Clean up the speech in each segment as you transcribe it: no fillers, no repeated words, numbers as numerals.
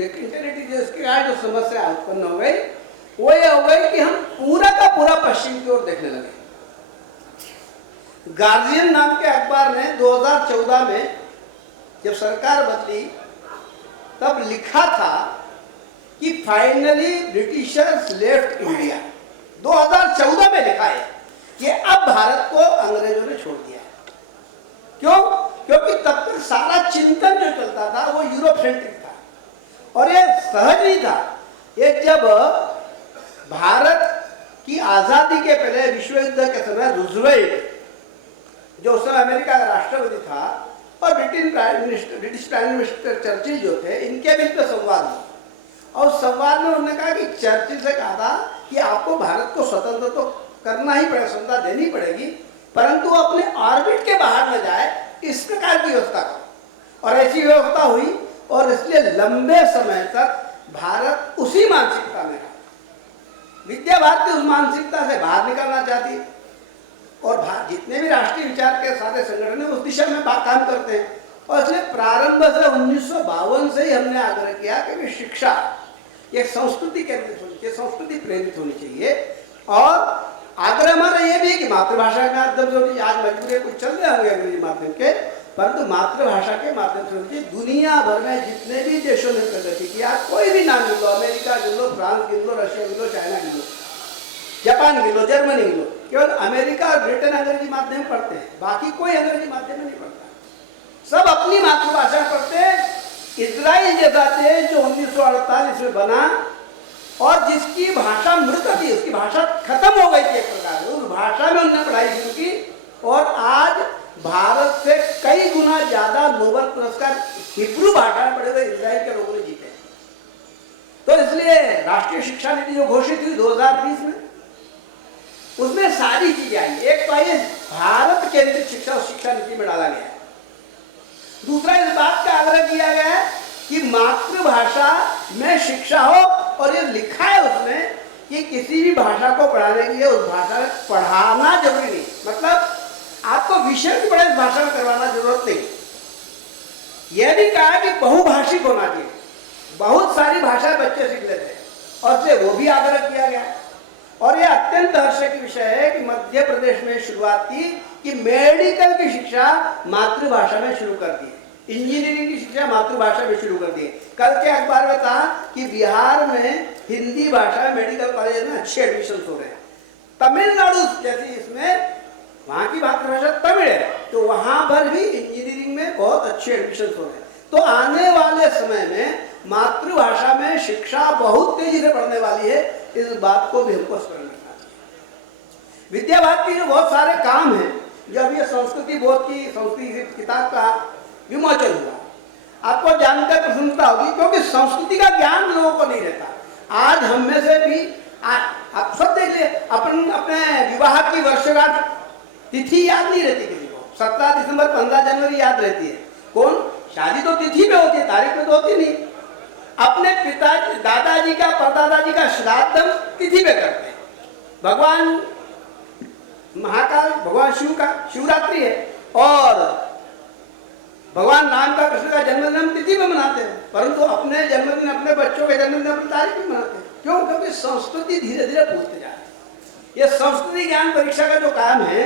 Intelligence की जो समस्या उत्पन्न हो गई वो ये हो गई कि हम पूरा का पूरा पश्चिम की ओर देखने लगे। गार्जियन नाम के अखबार ने 2014 में जब सरकार बदली तब लिखा था कि फाइनली ब्रिटिशर्स लेफ्ट इंडिया। 2014 में लिखा है कि अब भारत को अंग्रेजों ने छोड़ दिया। क्यों? क्योंकि तब तक सारा चिंतन जो चलता था वो यूरोप सेंट्रिक था और ये सहज नहीं था। ये जब भारत की आजादी के पहले विश्व युद्ध के समय रूजवेल्ट जो उस समय अमेरिका का राष्ट्रपति था और ब्रिटिश प्राइम मिनिस्टर चर्चिल जो थे, इनके बीच में संवाद हुआ और संवाद में उन्होंने कहा कि चर्चिल से कहा था कि आपको भारत को स्वतंत्र तो करना ही पड़ेगा, स्वतंत्रता देनी पड़ेगी, परंतु अपने ऑर्बिट के बाहर न जाए इस प्रकार की व्यवस्था करो। और ऐसी व्यवस्था हुई और इसलिए लंबे समय तक भारत उसी मानसिकता में रहा। विद्या भारती उस मानसिकता से बाहर निकलना चाहती और जितने भी राष्ट्रीय विचार के सारे संगठन है उस दिशा में काम करते हैं। और इसलिए प्रारंभ से 1952 से ही हमने आग्रह किया कि शिक्षा ये संस्कृति केंद्रित होनी चाहिए, संस्कृति प्रेरित होनी चाहिए। और आग्रह हमारा ये भी है कि मातृभाषा के माध्यम से होनी। आज मजबूरी कुछ चल रहे होंगे अंग्रेजी माध्यम के, परंतु मातृभाषा के माध्यम से होनी। दुनिया भर में जितने भी देशों ने प्रगति किया, कोई भी नाम गिन लो, अमेरिका गिन लो, फ्रांस गिन लो, रशिया गिन लो, चाइना गिन लो, जापान गिन लो, जर्मनी गिन लो, केवल अमेरिका और ब्रिटेन अंग्रेजी माध्यम पढ़ते हैं, बाकी कोई अंग्रेजी माध्यम में नहीं पढ़ता। सब अपनी मातृभाषा पढ़ते हैं। इजराइल जैसा देश जो 1948 में बना और जिसकी भाषा मृत थी, उसकी भाषा खत्म हो गई थी एक प्रकार से, उस भाषा में उन्होंने पढ़ाई शुरू की और आज भारत से कई गुना ज्यादा नोबेल पुरस्कार हिब्रू भाषा में पढ़े हुए इजराइल के लोगों ने जीते। तो इसलिए राष्ट्रीय शिक्षा नीति जो घोषित हुई 2020 में, उसमें सारी चीजें आई। एक तो ये भारत केंद्रित शिक्षा उस शिक्षा नीति में डाला गया। दूसरा, इस बात का आग्रह किया गया है कि मातृभाषा में शिक्षा हो और ये लिखा है उसमें कि किसी भी भाषा को पढ़ाने के लिए उस भाषा में पढ़ाना जरूरी नहीं, मतलब आपको विषय की पढ़ाई उस भाषा में करवाना जरूरत नहीं। यह भी कहा कि बहुभाषिक होना चाहिए, बहुत सारी भाषाएं बच्चे सीख लेते हैं और से वो भी आग्रह किया गया। और यह अत्यंत हर्ष की विषय है कि मध्य प्रदेश में शुरुआत की कि मेडिकल की शिक्षा मातृभाषा में शुरू कर दी, इंजीनियरिंग की शिक्षा मातृभाषा में शुरू कर दी। कल के अखबार में था कि बिहार में हिंदी भाषा मेडिकल कॉलेज में अच्छे एडमिशन हो रहे हैं। तमिलनाडु जैसी इसमें वहाँ की मातृभाषा तमिल है, तो वहाँ पर भी इंजीनियरिंग में बहुत अच्छे एडमिशन हो रहे हैं। तो आने वाले समय में मातृभाषा में शिक्षा बहुत तेजी से बढ़ने वाली है, इस बात को भी हमको स्मरण रखना चाहिए। विद्या भारती के बहुत सारे काम हैं। जब ये संस्कृति बोध की संस्कृति किताब का विमोचन हुआ, आपको जानकर प्रसन्नता होगी, क्योंकि संस्कृति का ज्ञान लोगों को नहीं रहता। आज हम में से भी आप सब देख लिए, अपने विवाह की वर्षगांठ तिथि याद नहीं रहती किसी को। 17 दिसंबर 15 जनवरी याद रहती है। कौन? शादी तो तिथि में होती है, तारीख में तो होती नहीं। अपने पिताजी दादाजी का परदादाजी का श्राद्ध तिथि में करते हैं। भगवान महाकाल, भगवान शिव का शिवरात्रि है और भगवान राम का, कृष्ण का जन्मदिन तिथि में मनाते हैं, परंतु अपने जन्मदिन, अपने बच्चों के जन्मदिन अपनी तारीख में मनाते हैं। क्यों? क्योंकि संस्कृति धीरे धीरे भूलते जा रही है। ये संस्कृति ज्ञान परीक्षा का जो काम है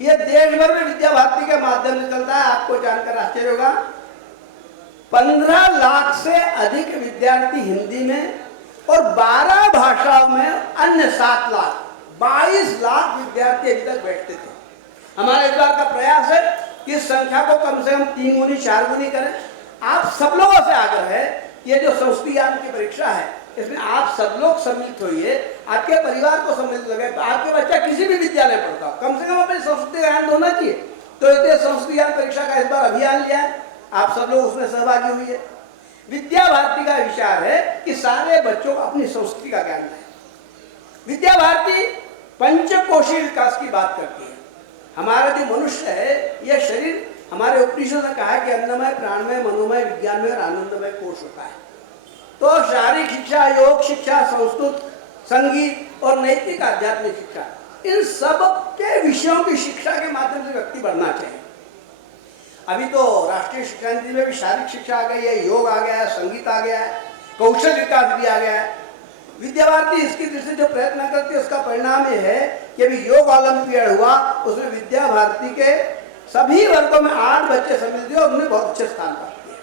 ये देश भर में विद्या भारती के माध्यम से चलता है। आपको जानकर आश्चर्य होगा, 15 लाख से अधिक विद्यार्थी हिंदी में और 12 भाषाओं में अन्य 7 लाख, 22 लाख विद्यार्थी अभी तक बैठते थे। हमारा इस बार का प्रयास है कि इस संख्या को कम से कम 3 गुनी 4 गुनी करें। आप सब लोगों से आग्रह है, ये जो संस्कृत ज्ञान की परीक्षा है इसमें आप सब लोग सम्मिलित होइए, आपके परिवार को सम्मिलित लगे। तो आपके बच्चा किसी भी विद्यालय पढ़ता हो, कम से कम अपने संस्कृत ज्ञान होना चाहिए। तो इसलिए संस्कृत ज्ञान परीक्षा का इस बार अभियान लिया है, आप सब लोग उसमें सहभागी हुई है। विद्या भारती का विचार है कि सारे बच्चों को अपनी संस्कृति का ज्ञान है। विद्या भारती पंचकोशीय विकास की बात करती है। हमारा जो मनुष्य है, यह शरीर, हमारे उपनिषद ने कहा है कि अन्नमय, प्राणमय, मनोमय, विज्ञानमय और आनंदमय कोश होता है। तो शारीरिक शिक्षा, योग शिक्षा, संस्कृत, संगीत और नैतिक आध्यात्मिक शिक्षा, इन सब के विषयों की शिक्षा के माध्यम से व्यक्ति बढ़ना चाहिए। अभी तो राष्ट्रीय शिक्षा नीति में भी शारीरिक शिक्षा आ गई है, योग आ गया है, संगीत आ गया है, कौशल विकास भी आ गया है। विद्या भारती इसकी दृष्टि से जो प्रयत्न करती है उसका परिणाम ये है कि अभी योग ओलंपियाड हुआ, उसमें विद्या भारती के सभी वर्गों में 8 बच्चे सम्मिलित हुए और उन्होंने बहुत अच्छे स्थान प्राप्त किए।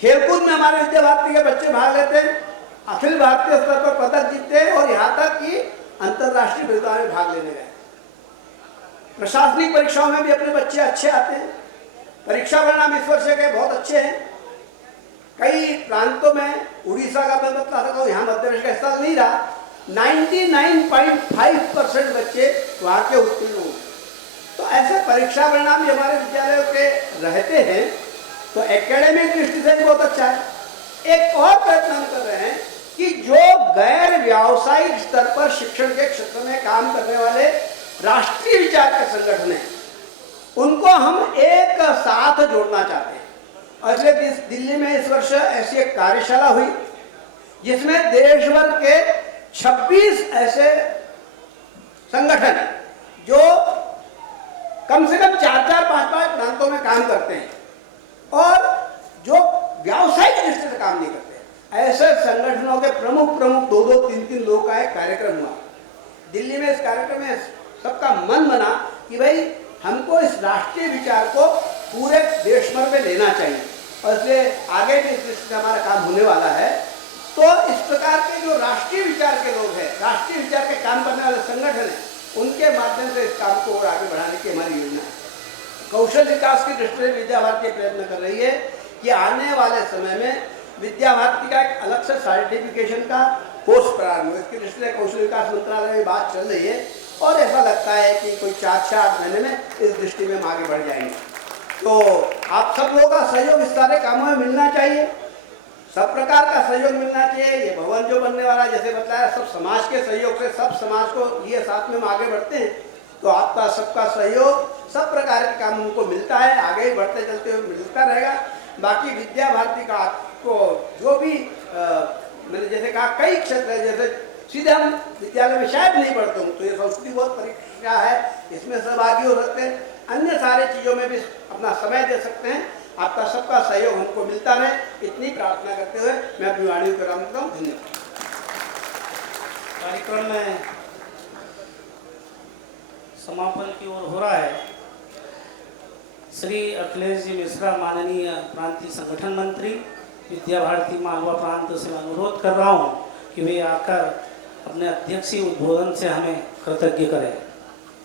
खेलकूद में हमारे विद्या भारती के बच्चे भाग लेते हैं, अखिल भारतीय स्तर पर पदक जीतते हैं और यहाँ तक कि अंतरराष्ट्रीय प्रतियोगिता में भाग लेने गए। प्रशासनिक परीक्षाओं में भी अपने बच्चे अच्छे आते हैं। परीक्षा परिणाम इस वर्ष के बहुत अच्छे हैं। कई प्रांतों में, उड़ीसा का मैं बता सकता हूँ, यहाँ मध्य प्रदेश का हिस्सा नहीं रहा, 99.5% बच्चे वहाँ के उत्तीर्ण हुए। तो ऐसे परीक्षा परिणाम भी हमारे विद्यालयों के रहते हैं, तो एकेडमिक दृष्टि से भी बहुत अच्छा है। एक और प्रयत्न हम कर रहे हैं कि जो गैर व्यावसायिक स्तर पर शिक्षण के क्षेत्र में काम करने वाले राष्ट्रीय विचार के संगठन हैं, उनको हम एक साथ जोड़ना चाहते हैं। और इसलिए दिल्ली में इस वर्ष ऐसी एक कार्यशाला हुई जिसमें देश भर के 26 ऐसे संगठन जो कम से कम 4-4, 5-5 प्रांतों में काम करते हैं और जो व्यावसायिक दृष्टि से काम नहीं करते, ऐसे संगठनों के प्रमुख 2-2, 3-3 लोगों का एक कार्यक्रम हुआ दिल्ली में। इस कार्यक्रम में सबका मन बना कि भाई हमको इस राष्ट्रीय विचार को पूरे देश भर में लेना चाहिए और इसलिए आगे भी इस दृष्टि से हमारा काम होने वाला है। तो इस प्रकार के जो राष्ट्रीय विचार के लोग हैं, राष्ट्रीय विचार के काम करने वाले संगठन हैं, उनके माध्यम से इस काम को और आगे बढ़ाने की हमारी योजना है। कौशल विकास की दृष्टि से विद्या भारती प्रयत्न कर रही है कि आने वाले समय में विद्या भारती का एक अलग से सर्टिफिकेशन का कोर्स प्रारंभ हो। इसकी दृष्टि से कौशल विकास मंत्रालय में बात चल रही है और ऐसा लगता है कि कोई 4-8 महीने में इस दृष्टि में हम आगे बढ़ जाएंगे। तो आप सब लोगों का सहयोग इस सारे कामों में मिलना चाहिए, सब प्रकार का सहयोग मिलना चाहिए। ये भवन जो बनने वाला है, जैसे बताया, सब समाज के सहयोग से, सब समाज को लिए साथ में हम आगे बढ़ते हैं, तो आपका सबका सहयोग सब प्रकार के काम उनको मिलता है, आगे ही बढ़ते चलते हुए मिलता रहेगा। बाकी विद्या भारती का आपको जो भी मैंने जैसे कहा कई क्षेत्र है, जैसे सीधे हम विद्यालय में शायद नहीं पढ़ते हूँ तो ये संस्कृति बहुत परीक्षा है, इसमें सहभागी हो सकते हैं, अन्य सारे चीज़ों में भी अपना समय दे सकते हैं। आपका सबका सहयोग हमको मिलता रहे, इतनी प्रार्थना करते हुए मैं अपनी वाणी को विराम देता हूँ। धन्यवाद। कार्यक्रम में समापन की ओर हो रहा है। श्री अखिलेश जी मिश्रा, माननीय प्रांतीय संगठन मंत्री, विद्या भारती मालवा प्रांत से अनुरोध कर रहा हूँ कि वे आकर अपने अध्यक्षीय उद्बोधन से हमें कृतज्ञ करें।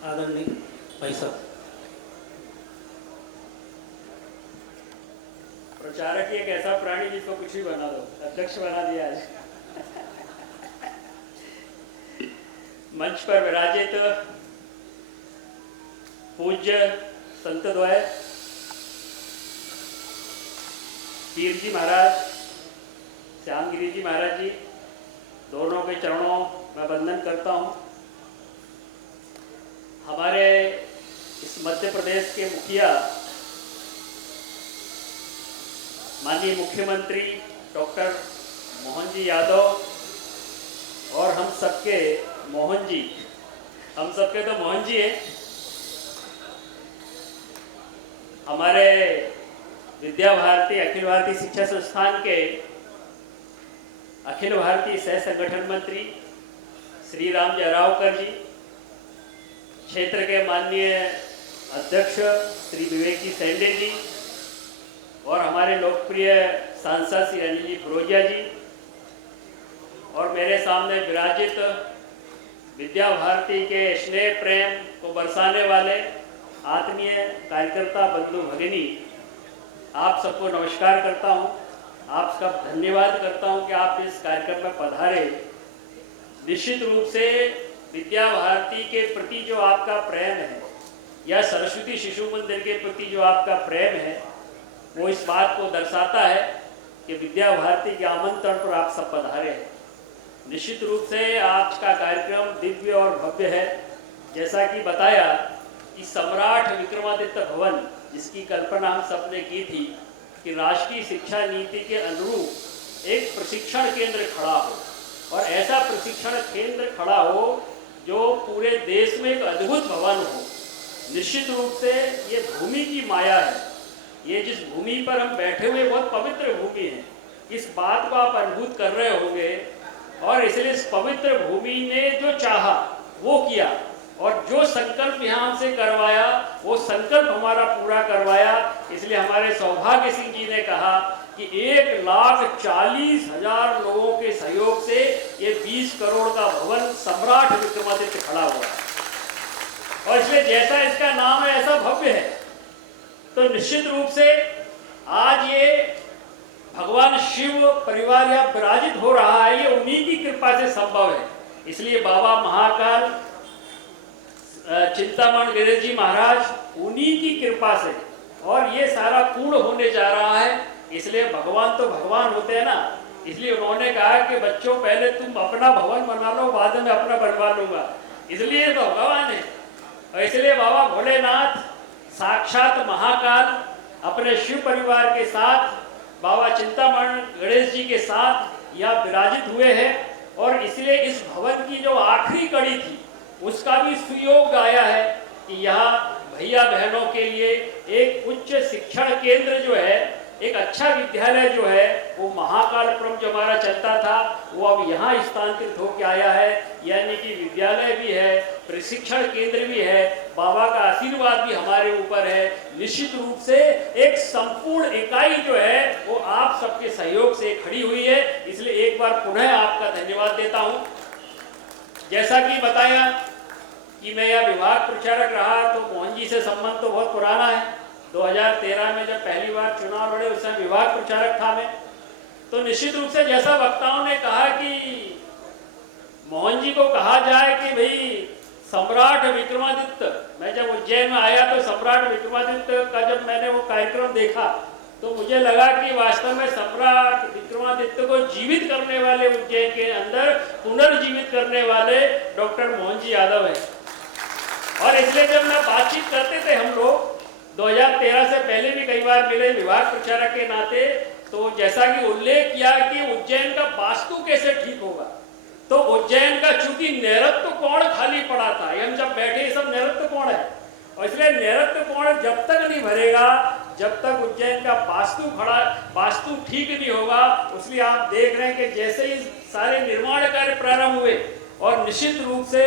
आदरणीय भाई साहब। प्रचारक ही एक ऐसा प्राणी जिसको कुछ भी बना दो, अध्यक्ष बना दिया आज। मंच पर विराजित पूज्य संतद्वय पीर जी महाराज, श्यामगिरी जी महाराज जी, दोनों के चरणों में वंदन करता हूँ। हमारे इस मध्य प्रदेश के मुखिया माननीय मुख्यमंत्री डॉक्टर मोहन जी यादव और हम सबके मोहन जी, हम सबके तो मोहन जी हैं, हमारे विद्या भारती अखिल भारतीय शिक्षा संस्थान के अखिल भारतीय सह संगठन मंत्री श्री राम जयरावकर जी, क्षेत्र के माननीय अध्यक्ष श्री विवेक जी सेंडे जी और हमारे लोकप्रिय सांसद श्री अनिल जी फिरोजिया जी और मेरे सामने विराजित विद्या भारती के स्नेह प्रेम को बरसाने वाले आत्मीय कार्यकर्ता बंधु भगिनी, आप सबको नमस्कार करता हूं। आप सबका धन्यवाद करता हूं कि आप इस कार्यक्रम में पधारे। निश्चित रूप से विद्या भारती के प्रति जो आपका प्रेम है या सरस्वती शिशु मंदिर के प्रति जो आपका प्रेम है वो इस बात को दर्शाता है कि विद्या भारती के आमंत्रण पर आप सब पधारे हैं। निश्चित रूप से आज का कार्यक्रम दिव्य और भव्य है। जैसा कि बताया कि सम्राट विक्रमादित्य भवन, जिसकी कल्पना हम सब ने की थी कि राष्ट्रीय शिक्षा नीति के अनुरूप एक प्रशिक्षण केंद्र खड़ा हो और ऐसा प्रशिक्षण केंद्र खड़ा हो जो पूरे देश में एक अद्भुत भवन हो, निश्चित रूप से ये भूमि की माया है। ये जिस भूमि पर हम बैठे हुए बहुत पवित्र भूमि है, इस बात को आप अनुभूत कर रहे होंगे। और इसलिए इस पवित्र भूमि ने जो चाहा वो किया, और जो संकल्प यहाँ हमसे करवाया वो संकल्प हमारा पूरा करवाया। इसलिए हमारे सौभाग्य सिंह जी ने कहा कि 1,40,000 लोगों के सहयोग से ये 20 करोड़ का भवन सम्राट विक्रमादित्य खड़ा हुआ है। और इसलिए जैसा इसका नाम है ऐसा भव्य है। तो निश्चित रूप से आज ये भगवान शिव परिवार यहाँ विराजित हो रहा है, ये उन्हीं की कृपा से संभव है। इसलिए बाबा महाकाल चिंतामण गणेश जी महाराज उन्हीं की कृपा से और ये सारा पूर्ण होने जा रहा है। इसलिए भगवान तो भगवान होते हैं ना, इसलिए उन्होंने कहा कि बच्चों पहले तुम अपना भवन बना लो, बाद में अपना बनवा लूंगा। इसलिए तो भगवान है। और इसलिए बाबा भोलेनाथ साक्षात महाकाल अपने शिव परिवार के साथ, बाबा चिंतामण गणेश जी के साथ यहाँ विराजित हुए हैं। और इसलिए इस भवन की जो आखिरी कड़ी थी उसका भी सुयोग आया है कि यहाँ भैया बहनों के लिए एक उच्च शिक्षण केंद्र जो है, एक अच्छा विद्यालय जो है, वो महाकालपुरम जो हमारा चलता था वो अब यहाँ स्थानांतरित होकर आया है। यानी कि विद्यालय भी है, प्रशिक्षण केंद्र भी है, बाबा का आशीर्वाद भी हमारे ऊपर है। निश्चित रूप से एक संपूर्ण इकाई जो है वो आप सबके सहयोग से खड़ी हुई है। इसलिए एक बार पुनः आपका धन्यवाद देता हूँ। जैसा कि बताया कि मैं यह विभाग प्रचारक रहा, तो मोहन जी से संबंध तो बहुत पुराना है। 2013 में जब पहली बार चुनाव लड़े उस समय विभाग प्रचारक था मैं। तो निश्चित रूप से जैसा वक्ताओं ने कहा कि मोहन जी को कहा जाए कि भाई सम्राट विक्रमादित्य, मैं जब उज्जैन में आया तो सम्राट विक्रमादित्य का जब मैंने वो कार्यक्रम देखा तो मुझे लगा कि वास्तव में सम्राट विक्रमादित्य को जीवित करने वाले, उज्जैन के अंदर पुनर्जीवित करने वाले डॉक्टर मोहन जी यादव हैं। और इसलिए जब मैं बातचीत करते थे हम लोग 2013 से पहले भी कई बार मिले विभाग प्रचारक के नाते, तो जैसा कि उल्लेख किया कि उज्जैन का वास्तु कैसे ठीक होगा, तो उज्जैन का चूंकि नैऋत्य कोण खाली पड़ा था, हम जब बैठे सब नैऋत्य कोण है, और इसलिए नैऋत्य कोण जब तक नहीं भरेगा जब तक उज्जैन का वास्तु ठीक नहीं होगा। इसलिए आप देख रहे हैं कि जैसे ही सारे निर्माण कार्य प्रारंभ हुए और निश्चित रूप से